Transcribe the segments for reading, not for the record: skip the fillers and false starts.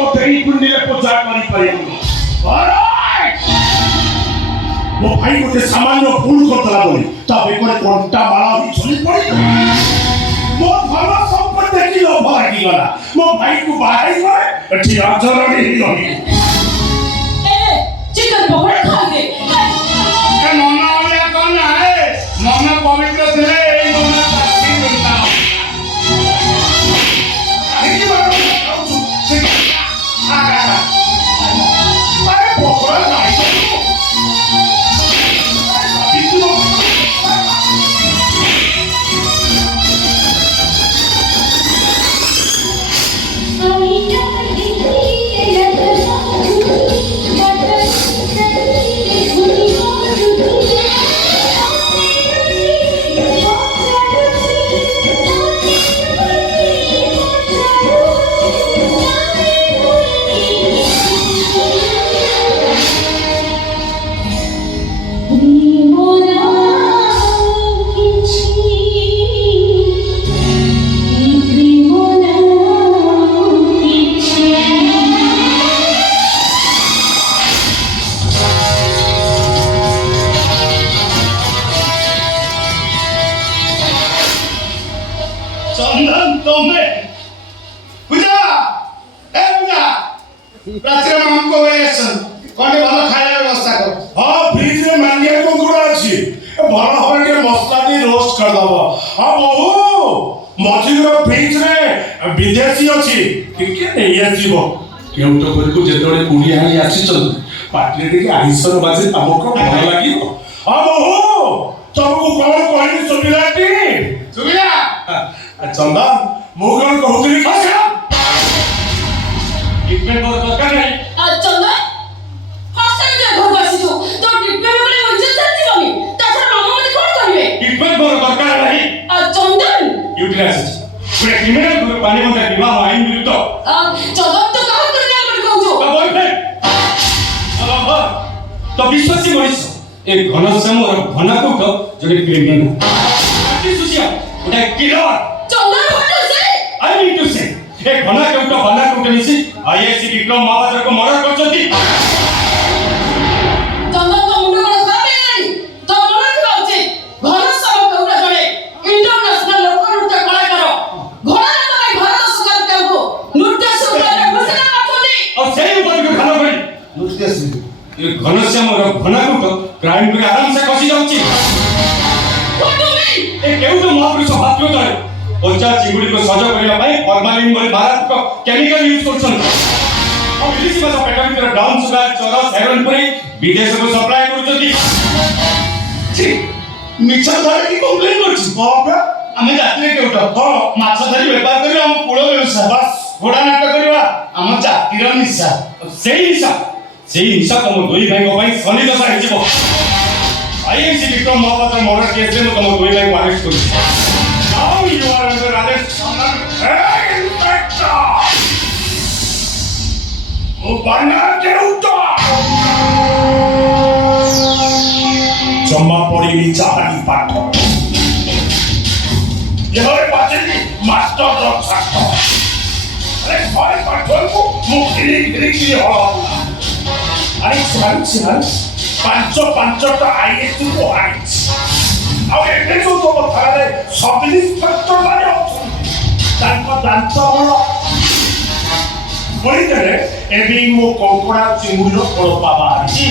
मते ई कुंडी रे पूजा करी परिबो ऑलराइट मो भाई गोटे सामान्य भूल करतला बोली ता बेकरे कोंटा माला भी झोली पड़ी मो धन संपत्ति देखि लोभ लागी गला मो भाई को बाहर गए एठी आचरण ही रही ए चिकन पकड़ खा दे ए नन्ना वाला कौन है नन्ना पवित्र थे ए नन्ना साक्षी बनता आई बार खाऊ छु अरे पकड़ नहीं चंदन तुम्हें पूजा ए पूजा रात्रि में हमको वेसन कोने भलो खाया व्यवस्था कर हां फ्रिज में मांगिया कुकुड़ा अछि भलो होय के मसला दी रोस्ट कर दबो हां बहु मझिरो फ्रिज रे विदेशी अछि के नहीं आसीबो केउटो कर को जेतोड़े कुड़ी आनी आसी चल पाटले के आइसर बाजे तमको भल लागिबो हां बहु तुमको कौन कहनी सुबिलाटी सुबिला चंदन मुगल कहउतली खसा ट्रीटमेंट बहुत दरकार नहीं चंदन हॉस्टल के घर बसी तू तो ट्रीटमेंट वाले मुझे जल्दी कमी ताछा मामा मते कोन करिवे ट्रीटमेंट बहुत दरकार नहीं चंदन यूटिलाइज पूरे क्रिमिनल पानी में विवाह आईन विरुद्ध चंदन तो कहा करने हमर कहू का बॉयफ्रेंड अब तो विश्वासी मनीष एक घनश्याम और घनाकुट जो क्रिमिनल आर्टिस्ट सुसिया उटा किलर चंदन व्हाट टू से आई नीड टू से एक घनाकुट निसी आईएससी विक्रम महापात्र को मर्डर करछथि चंदन तो मुंड को खराब है नहीं तो मन रखा उचित घनश्याम कहूला जड़े इंटरनेशनल लोकनृत्य कलाकार घोड़ा तले भारत सरकार को नृत्य सुपर घोषणा करछथि और सही ऊपर को खाना पड़ी नुस्ते से ये घनश्याम और घनाकुट क्राइम करे आराम से खसी जाउची व्हाट डू मीन ए केउटो महापुरुष हाथ में तळे पचा चिंगुडी को सजा करिया भाई फॉर्मालिन बोले भारत को केमिकल यूज करछन अब इलिसी भाषा पेट्रोल कर डाउन सुगर चरस हेरोइन परी विदेश को सप्लाई करछथि छी मिछा धरे की कंप्लेन करछि बाप आमे जात्रे केउटो तो माछ धरी व्यापार करियो हम कुळ व्यवसाय बस घोड़ा नाटक करिवा हम जातिर निशा सेही निशा तुम दुई भाई को भाई शनि दशा हिजिबो IMC Vikram Mahapatra murder case रे तुम दुई भाई को अरेस्ट करू Now you are under arrest, Hey, Inspector! Upana Keuta! Jama pori cahari pato. Yehore bacheli master drug sakto. Are bhai pato ko mukiri hola. Are sihan pancho ta IS ko IS. ଆଉ ଏବେ ଯୋଉ ତମ ଥାନାରେ sub inspector ମାନେ ଅଛନ୍ତି ତାଙ୍କ ଦାନ୍ତ ବଳ କହିଦେଲେ ଏବେ ମୋ କଙ୍କଡ଼ା ଚିଙ୍ଗୁଡିର ଖୋଳପା ବାହାରିଛି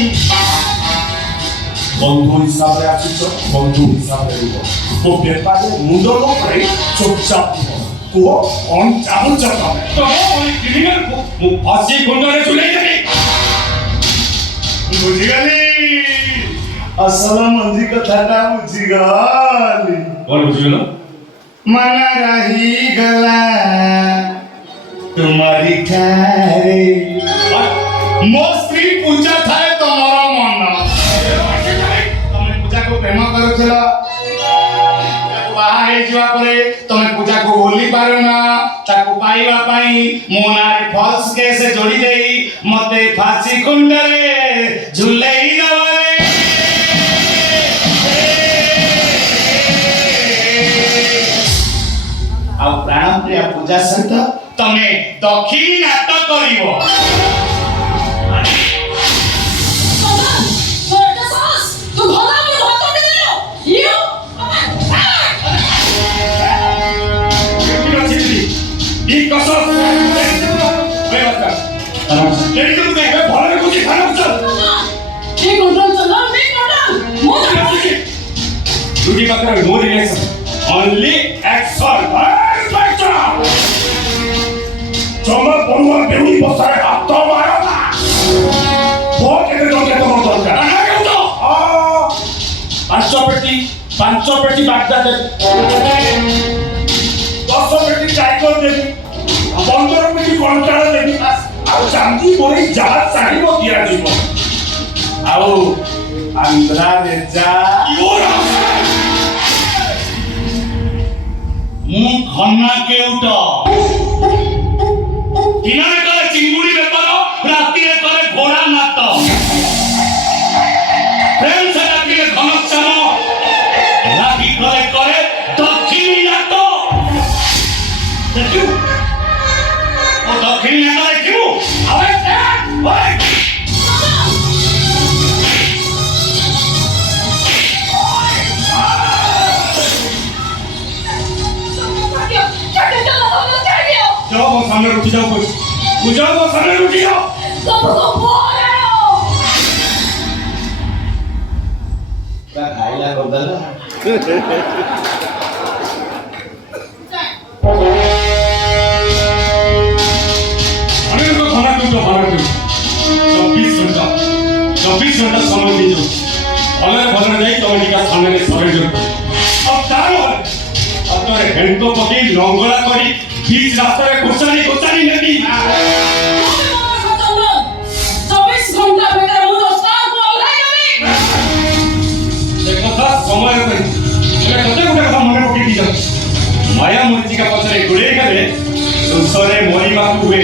ବନ୍ଧୁ ହିସାବରେ ଆସିଛ ବନ୍ଧୁ ହିସାବରେ ରୁହ ମୋ ବେପାରରେ ମୁଣ୍ଡ ନ ପଡି ଚୁପଚାପ କୁହ କଣ ଚାହୁଁଛ ତମେ ତମ କ୍ରିମିନାଲକୁ ମୁଁ ଫାଶୀ ଗୁଣ୍ଡରେ ଝୁଲେଇ ଦେବି ବୁଝିଗଲି असला मंदी कथा ना बुझिगली कौन बुझिगलो मना रही गला तुम्हारी ठारे मो स्त्री पूजा थाए तमरो मन तमे पूजा को प्रेम करूथला बाहा हे जिवा परे तमे पूजा को भूली पारना ताको पाइबा पाई मो नारे फॉल्स केस जोड़ी देई मते फांसी कुंडरे झुलेई दवारे आ प्राण प्रिय पूजा सहित तमे ତମେ ଦକ୍ଷିଣୀ ନାଟ କରିବ। ତୁ ଭଲ ଭାବରେ ଭାତ ଦେଲୁ ଇଉ এই কসম এই বাচ্চা এই তো তুই ভালো করে বুঝি ভালো চল ঠিক কন্ট্রোল চলো ঠিক কন্ট্রোল মোর দুটি বাচ্চা নো রিলেশন অনলি অ্যাকশন বাচ্চা তোমার বড়ুয়া বেউনি বসায় হাত তো মারো না বহুত কেটে জমকে তোমার দরকার না কেউ তো পাঁচ পেটি বাগদা দে 10 পেটি চাইকল দেবি 15 পেটি কন্টাল দেবি ଆଉ ଚାନ୍ଦି ପରି ଯାହା ଚାହିଁବ ଦିଆଯିବ ଆଉ ଆନ୍ଧ୍ରା ରେଜା ମୁଁ ଖନା କେଉଟ ଦିନରେ କରେ ଚିଙ୍ଗୁଡ଼ି ବେପାର ରାତିରେ କରେ ଘୋଡ଼ା ନାଟ ପ୍ରେମ ସେ ରାତିରେ ଘନଶ୍ୟାମ ରାତି କରେ କରେ ଦକ୍ଷିଣୀ ନାଟ ଦେଖିବୁ ଓ ଦକ୍ଷିଣୀ ନାଟ ଦେଖିବୁ ଆବେ ଓଏ जाओ वो सामने रुक जाओ कुछ जाओ वो सामने रुक जाओ क्या खाइला कर दला अरे तो खाना क्यों 24 घंटा समय दीजिए भले भले नहीं तो निका खाने में सरे जो अब तारो अब तो हेंटो पकी लंगला करी बीच रास्ता में कुचानी नहीं 24 घंटा भीतर मु स्टार को ओलाई गली देखो था समय रे ये कते गुटे କଥା ମନେ ପକେଇ ଦିଅ ମାୟା ମରିଚିକା ପଛରେ ଗୁଡ଼େଇ ଗଲେ ସଂସାରରେ ମରିବାକୁ ହୁଏ